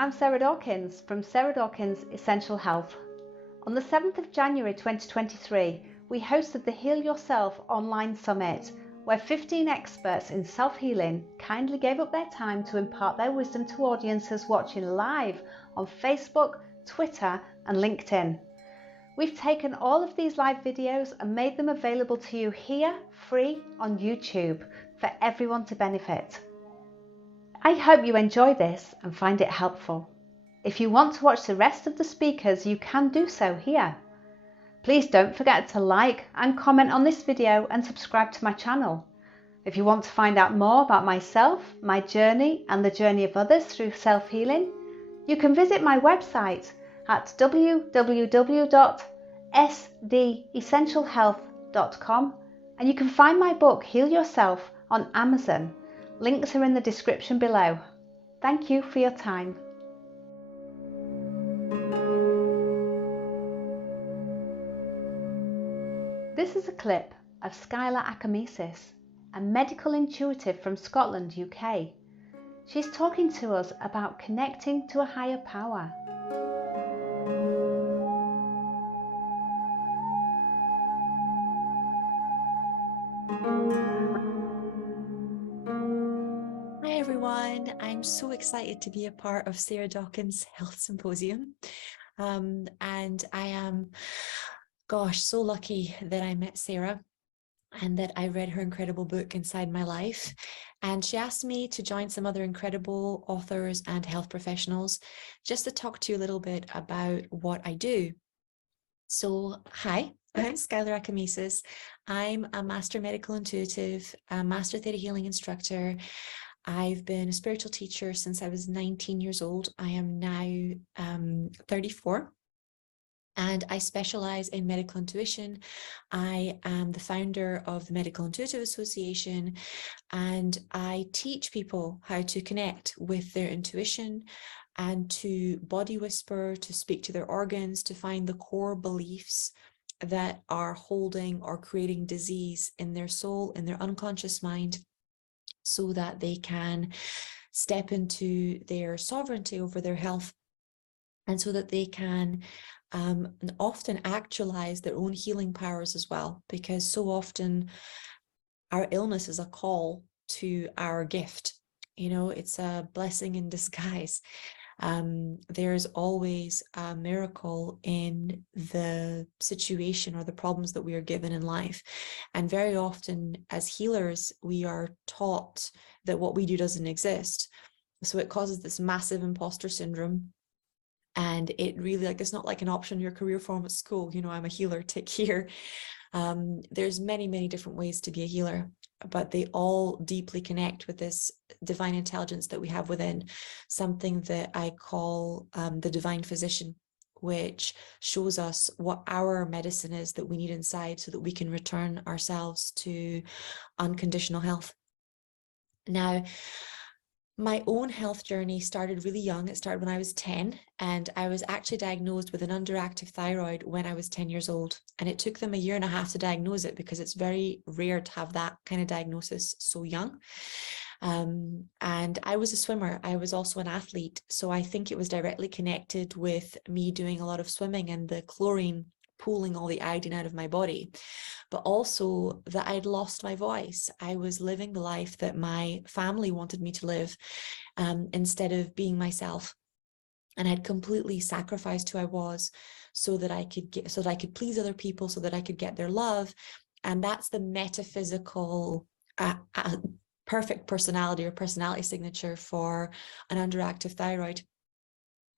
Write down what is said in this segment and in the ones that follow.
I'm Sarah Dawkins from Sarah Dawkins Essential Health. On the 7th of January 2023, we hosted the Heal Yourself online summit, where 15 experts in self-healing kindly gave up their time to impart their wisdom to audiences watching live on Facebook, Twitter and LinkedIn. We've taken all of these live videos and made them available to you here, free on YouTube, for everyone to benefit. I hope you enjoy this and find it helpful. If you want to watch the rest of the speakers, you can do so here. Please don't forget to like and comment on this video and subscribe to my channel. If you want to find out more about myself, my journey and the journey of others through self-healing, you can visit my website at www.sdessentialhealth.com, and you can find my book Heal Yourself on Amazon. Links are in the description below. Thank you for your time. This is a clip of Skylar Acamesis, a medical intuitive from Scotland, UK. She's talking to us about connecting to a higher power. Hi everyone, I'm so excited to be a part of Sarah Dawkins' Health Symposium. And I am, so lucky that I met Sarah and that I read her incredible book Inside My Life. And she asked me to join some other incredible authors and health professionals just to talk to you a little bit about what I do. So, hi, I'm Skylar Acamesis. I'm a master medical intuitive, a master theta healing instructor. I've been a spiritual teacher since I was 19 years old. I am now 34. And I specialize in medical intuition. I am the founder of the Medical Intuitive Association, and I teach people how to connect with their intuition and to body whisper, to speak to their organs, to find the core beliefs that are holding or creating disease in their soul, in their unconscious mind, so that they can step into their sovereignty over their health, and so that they can often actualize their own healing powers as well, because so often our illness is a call to our gift. You know, it's a blessing in disguise. There's always a miracle in the situation or the problems that we are given in life. And very often as healers, we are taught that what we do doesn't exist. So it causes this massive imposter syndrome. And it really, it's not like an option in your career form at school. You know, I'm a healer, tick here. There's many different ways to be a healer, but they all deeply connect with this divine intelligence that we have within, something that I call the divine physician, which shows us what our medicine is that we need inside so that we can return ourselves to unconditional health. Now, my own health journey started really young. It started when I was 10, and I was actually diagnosed with an underactive thyroid when I was 10 years old. And it took them 1.5 years to diagnose it, because it's very rare to have that kind of diagnosis so young. And I was a swimmer. I was also an athlete. So I think it was directly connected with me doing a lot of swimming and the chlorine pulling all the iodine out of my body, but also that I'd lost my voice. I was living the life that my family wanted me to live, instead of being myself. And I'd completely sacrificed who I was so that I could please other people, so that I could get their love. And that's the metaphysical perfect personality or personality signature for an underactive thyroid.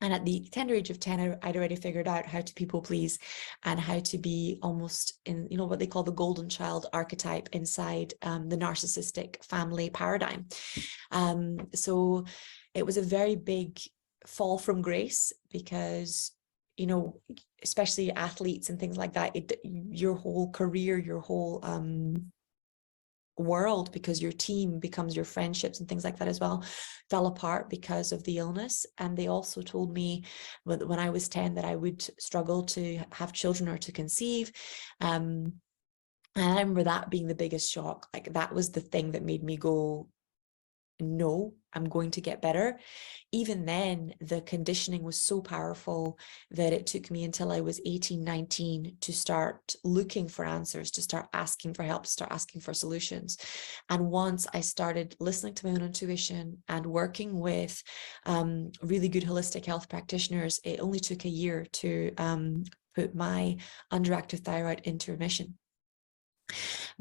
And at the tender age of 10, I'd already figured out how to people please and how to be almost in, what they call the golden child archetype inside the narcissistic family paradigm. So it was a very big fall from grace, because, especially athletes and things like that, your whole career, your whole world, because your team becomes your friendships and things like that as well, fell apart because of the illness. And they also told me when I was 10 that I would struggle to have children or to conceive. And I remember that being the biggest shock. Like, that was the thing that made me go, no, I'm going to get better. Even then, the conditioning was so powerful that it took me until I was 18, 19 to start looking for answers, to start asking for help, to start asking for solutions. And once I started listening to my own intuition and working with really good holistic health practitioners, it only took a year to put my underactive thyroid into remission.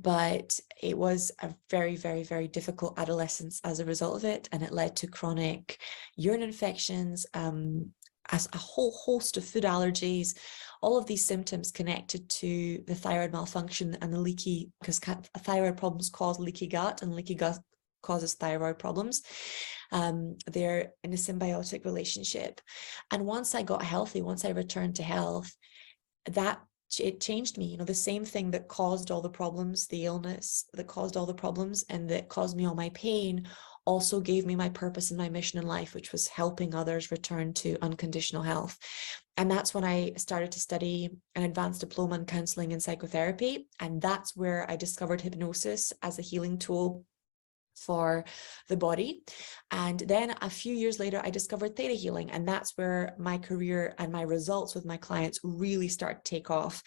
But it was a very, very, very difficult adolescence as a result of it. And it led to chronic urine infections, as a whole host of food allergies, all of these symptoms connected to the thyroid malfunction and the leaky, because thyroid problems cause leaky gut, and leaky gut causes thyroid problems. They're in a symbiotic relationship. And once I got healthy, once I returned to health, that it changed me. The same thing that caused all the problems, the illness that caused all the problems and that caused me all my pain, also gave me my purpose and my mission in life, which was helping others return to unconditional health. And that's when I started to study an advanced diploma in counseling and psychotherapy. And that's where I discovered hypnosis as a healing tool for the body. And then a few years later, I discovered theta healing. And that's where my career and my results with my clients really started to take off.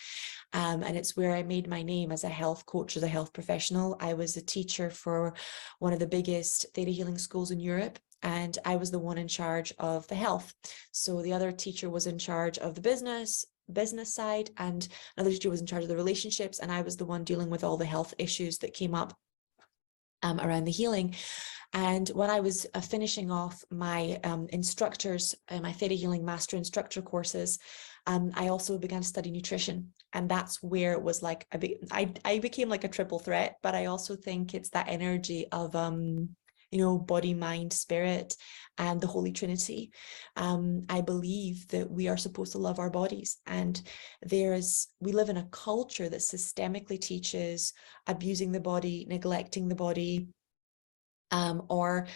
And it's where I made my name as a health coach, as a health professional. I was a teacher for one of the biggest theta healing schools in Europe. And I was the one in charge of the health. So the other teacher was in charge of the business side, and another teacher was in charge of the relationships. And I was the one dealing with all the health issues that came up around the healing. And when I was finishing off my instructors, my Theta Healing Master Instructor courses, I also began to study nutrition. And that's where it was like, I became like a triple threat, but I also think it's that energy of, body, mind, spirit, and the Holy Trinity. I believe that we are supposed to love our bodies. And we live in a culture that systemically teaches abusing the body, neglecting the body, or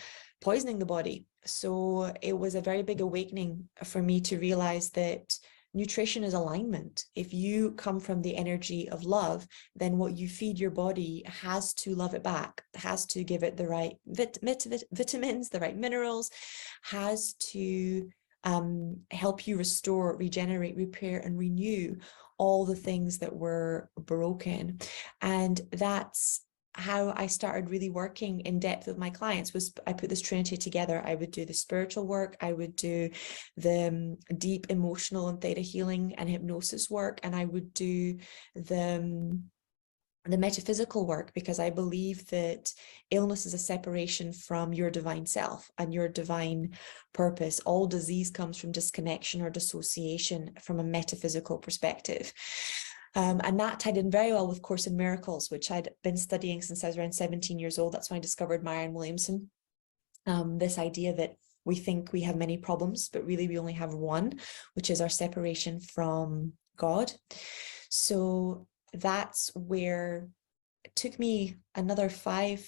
poisoning the body. So it was a very big awakening for me to realize that nutrition is alignment. If you come from the energy of love, then what you feed your body has to love it back, has to give it the right vitamins, the right minerals, has to help you restore, regenerate, repair, and renew all the things that were broken. And that's how I started really working in depth with my clients. Was I put this trinity together. I would do the spiritual work, I would do the deep emotional and theta healing and hypnosis work, and I would do the metaphysical work, because I believe that illness is a separation from your divine self and your divine purpose. All disease comes from disconnection or dissociation from a metaphysical perspective. And that tied in very well with Course in Miracles, which I'd been studying since I was around 17 years old. That's when I discovered Marianne Williamson. This idea that we think we have many problems, but really we only have one, which is our separation from God. So that's where it took me another 5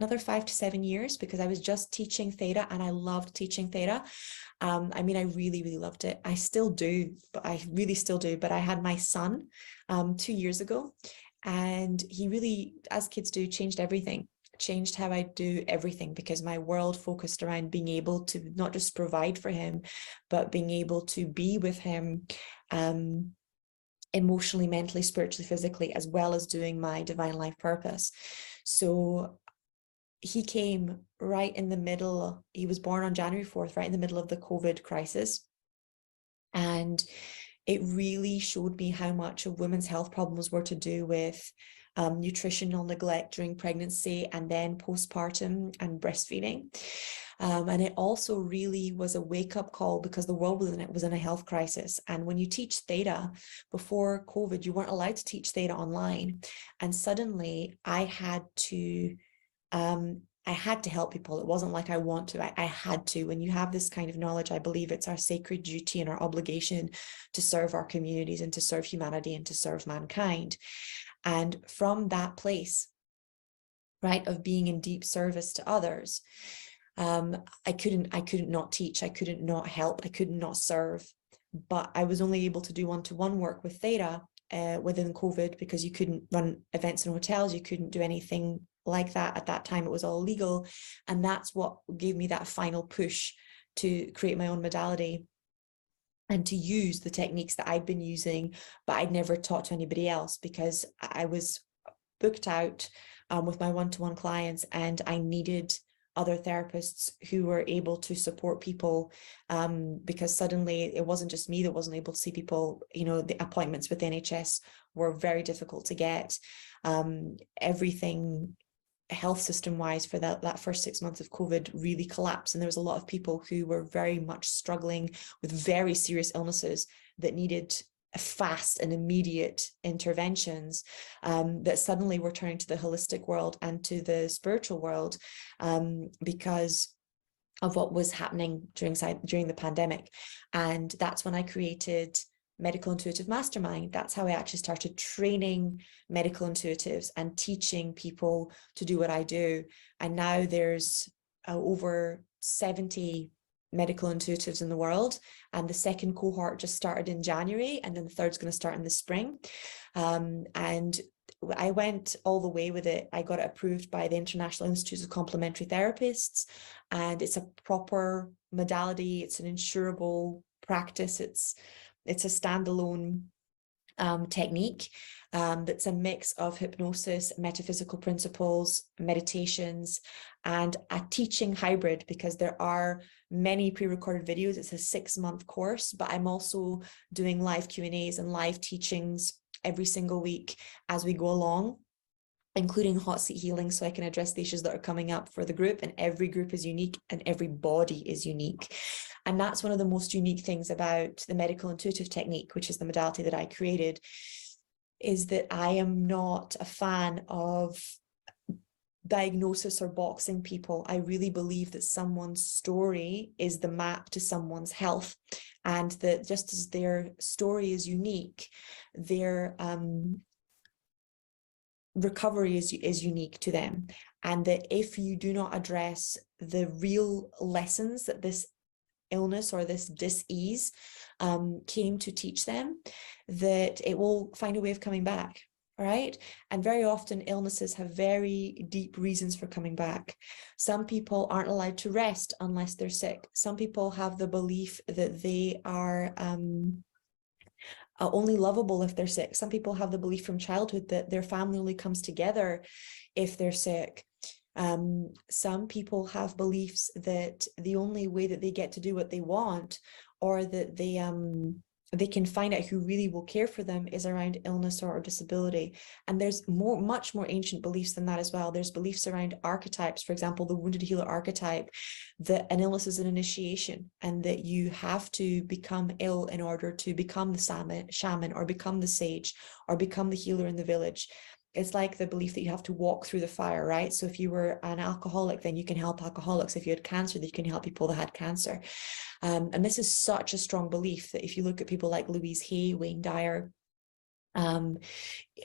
to 7 years, because I was just teaching theta and I loved teaching theta. I really, really loved it. I still do, but I really still do. But I had my son 2 years ago, and he really, as kids do, changed everything. Changed how I do everything, because my world focused around being able to not just provide for him, but being able to be with him emotionally, mentally, spiritually, physically, as well as doing my divine life purpose. So he came right in the middle. He was born on January 4th, right in the middle of the COVID crisis. And it really showed me how much of women's health problems were to do with nutritional neglect during pregnancy and then postpartum and breastfeeding. And it also really was a wake-up call, because the world was in a health crisis. And when you teach theta, before COVID, you weren't allowed to teach theta online. And suddenly I had to help people. It wasn't like I want to, I had to. When you have this kind of knowledge, I believe it's our sacred duty and our obligation to serve our communities and to serve humanity and to serve mankind. And from that place, right, of being in deep service to others, I couldn't not teach, I couldn't not help, I couldn't not serve. But I was only able to do one-to-one work with theta within COVID, because you couldn't run events in hotels, you couldn't do anything like that at that time. It was all legal. And that's what gave me that final push to create my own modality and to use the techniques that I'd been using, but I'd never taught to anybody else, because I was booked out with my one-to-one clients, and I needed other therapists who were able to support people, because suddenly it wasn't just me that wasn't able to see people. The appointments with the NHS were very difficult to get. Everything health system wise for that first 6 months of COVID really collapsed, and there was a lot of people who were very much struggling with very serious illnesses that needed fast and immediate interventions, that suddenly were turning to the holistic world and to the spiritual world, because of what was happening during the pandemic. And that's when I created Medical Intuitive Mastermind. That's how I actually started training medical intuitives and teaching people to do what I do. And now there's over 70 medical intuitives in the world, and the second cohort just started in January, and then the third's going to start in the spring. And I went all the way with it. I got it approved by the International Institute of Complementary Therapists, and it's a proper modality. It's an insurable practice. It's a standalone technique that's a mix of hypnosis, metaphysical principles, meditations, and a teaching hybrid, because there are many pre-recorded videos. It's a 6-month course, but I'm also doing live Q&As and live teachings every single week as we go along, including hot seat healing, so I can address the issues that are coming up for the group. And every group is unique and every body is unique. And that's one of the most unique things about the medical intuitive technique, which is the modality that I created, is that I am not a fan of diagnosis or boxing people. I really believe that someone's story is the map to someone's health, and that just as their story is unique, their recovery is unique to them. And that if you do not address the real lessons that this illness or this dis-ease came to teach them, that it will find a way of coming back, right? And very often illnesses have very deep reasons for coming back. Some people aren't allowed to rest unless they're sick. Some people have the belief that they are only lovable if they're sick. Some people have the belief from childhood that their family only comes together if they're sick. Some people have beliefs that the only way that they get to do what they want, or that they can find out who really will care for them, is around illness or disability. And there's much more ancient beliefs than that as well. There's beliefs around archetypes. For example, the wounded healer archetype, that an illness is an initiation, and that you have to become ill in order to become the shaman, or become the sage, or become the healer in the village. It's like the belief that you have to walk through the fire, right? So if you were an alcoholic, then you can help alcoholics. If you had cancer, then you can help people that had cancer. And this is such a strong belief that if you look at people like Louise Hay, Wayne Dyer,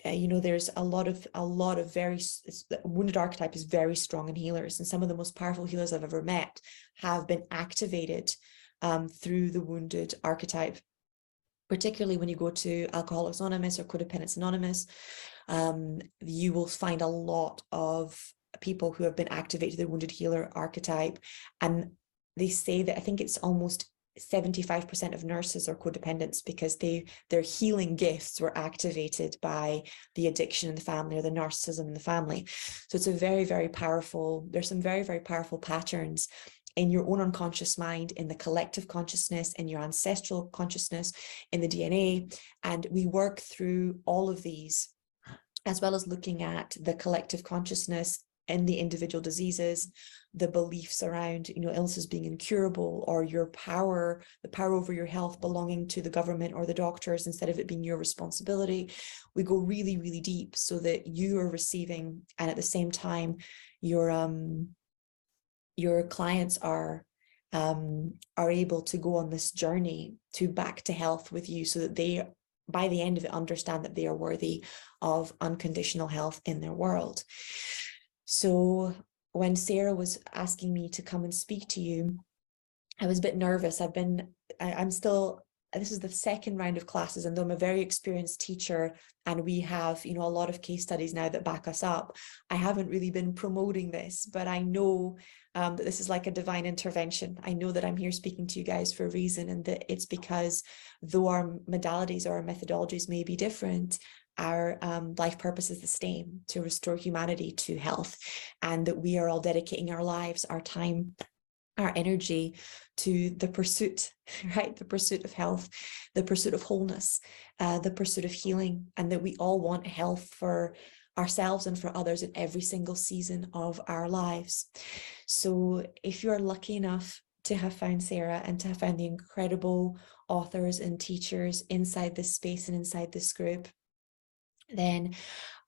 there's a lot of very wounded archetype is very strong in healers, and some of the most powerful healers I've ever met have been activated through the wounded archetype. Particularly when you go to Alcoholics Anonymous or Codependents Anonymous, you will find a lot of people who have been activated the wounded healer archetype. And they say that I think it's almost 75% of nurses are codependents, because their healing gifts were activated by the addiction in the family or the narcissism in the family. So it's a very, very powerful, there's some very, very powerful patterns in your own unconscious mind, in the collective consciousness, in your ancestral consciousness, in the DNA. And we work through all of these, as well as looking at the collective consciousness in the individual diseases, the beliefs around, illnesses being incurable, or your power, the power over your health belonging to the government or the doctors instead of it being your responsibility. We go really, really deep so that you are receiving, and at the same time, your clients are able to go on this journey to back to health with you, so that they, by the end of it, understand that they are worthy of unconditional health in their world. So when Sarah was asking me to come and speak to you, I was a bit nervous. I'm still this is the second round of classes, and though I'm a very experienced teacher and we have, a lot of case studies now that back us up, I haven't really been promoting this, but I know that this is like a divine intervention. I know that I'm here speaking to you guys for a reason, and that it's because though our modalities or our methodologies may be different, our life purpose is the same: to restore humanity to health, and that we are all dedicating our lives, our time, our energy to the pursuit, right? The pursuit of health, the pursuit of wholeness, the pursuit of healing, and that we all want health for ourselves and for others in every single season of our lives. So if you are lucky enough to have found Sarah and to have found the incredible authors and teachers inside this space and inside this group, then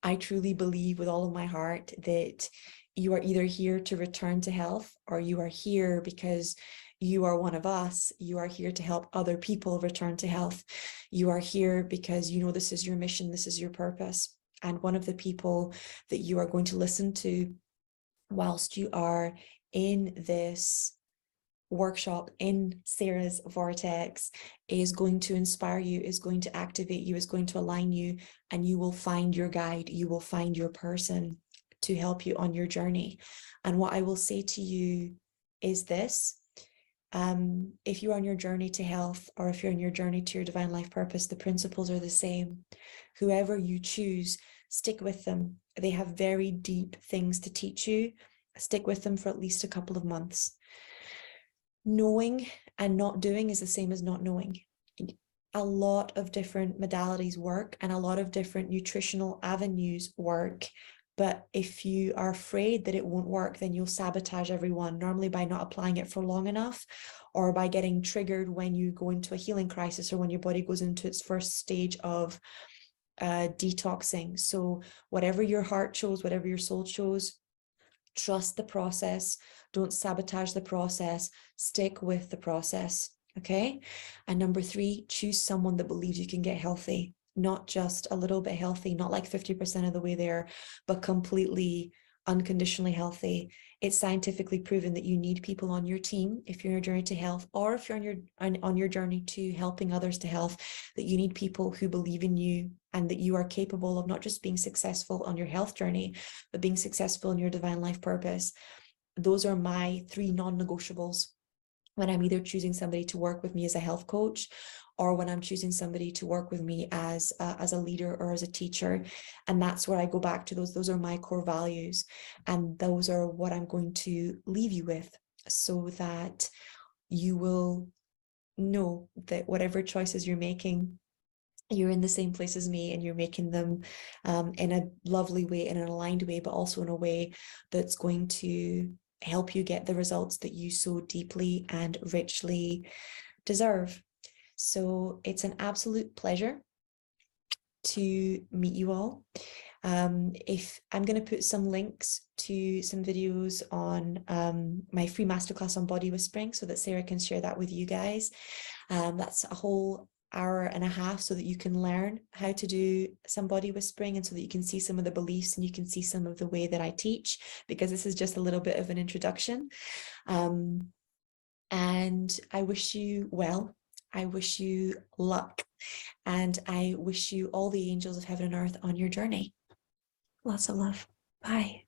I truly believe with all of my heart that you are either here to return to health, or you are here because you are one of us. You are here to help other people return to health. You are here because you know this is your mission, this is your purpose. And one of the people that you are going to listen to whilst you are in this workshop, in Sarah's vortex, is going to inspire you, is going to activate you, is going to align you, and you will find your guide, you will find your person to help you on your journey. And what I will say to you is this: if you're on your journey to health, or if you're on your journey to your divine life purpose, the principles are the same. Whoever you choose, stick with them. They have very deep things to teach you. Stick with them for at least a couple of months. Knowing and not doing is the same as not knowing. A lot of different modalities work, and a lot of different nutritional avenues work. But if you are afraid that it won't work, then you'll sabotage everyone, normally by not applying it for long enough, or by getting triggered when you go into a healing crisis, or when your body goes into its first stage of detoxing. So whatever your heart chose, whatever your soul chose, trust the process. Don't sabotage the process. Stick with the process. Okay. And number 3, choose someone that believes you can get healthy, not just a little bit healthy, not like 50% of the way there, but completely unconditionally healthy. It's scientifically proven that you need people on your team if you're on your journey to health, or if you're on your journey to helping others to health, that you need people who believe in you, and that you are capable of not just being successful on your health journey, but being successful in your divine life purpose. Those are my 3 non-negotiables when I'm either choosing somebody to work with me as a health coach, or when I'm choosing somebody to work with me as a leader or as a teacher. And that's where I go back to those are my core values, and those are what I'm going to leave you with, so that you will know that whatever choices you're making, you're in the same place as me, and you're making them in a lovely way, in an aligned way, but also in a way that's going to help you get the results that you so deeply and richly deserve. So it's an absolute pleasure to meet you all. If I'm going to put some links to some videos on my free masterclass on body whispering, so that Sarah can share that with you guys. That's a whole hour and a half, so that you can learn how to do some body whispering, and so that you can see some of the beliefs, and you can see some of the way that I teach, because this is just a little bit of an introduction. And I wish you well. I wish you luck, and I wish you all the angels of heaven and earth on your journey. Lots of love. Bye.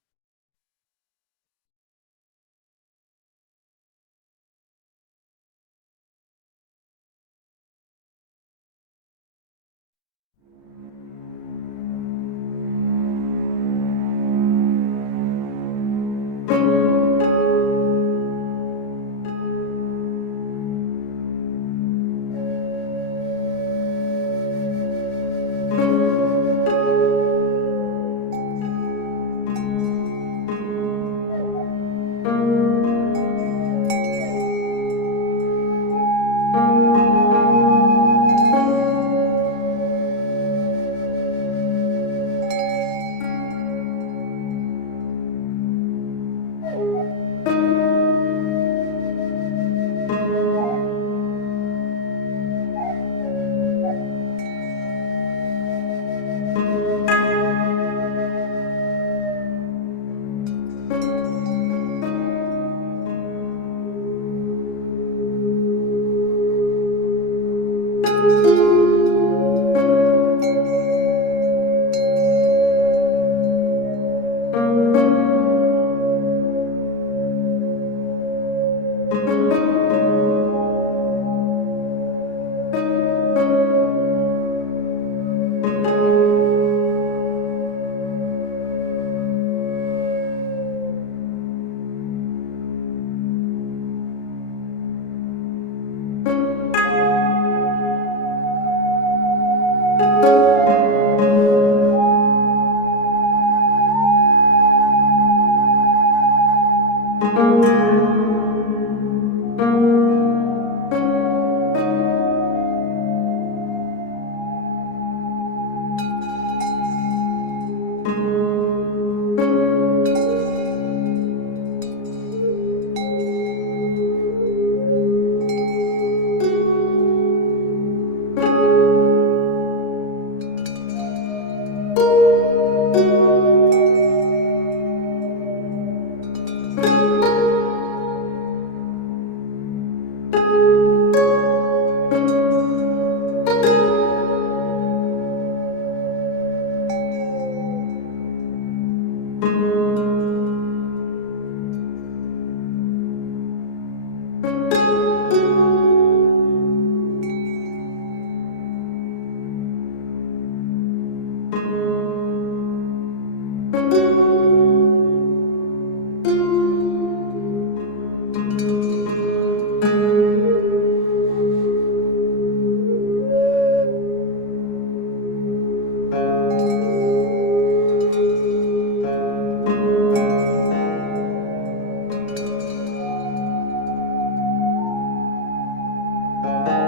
soon.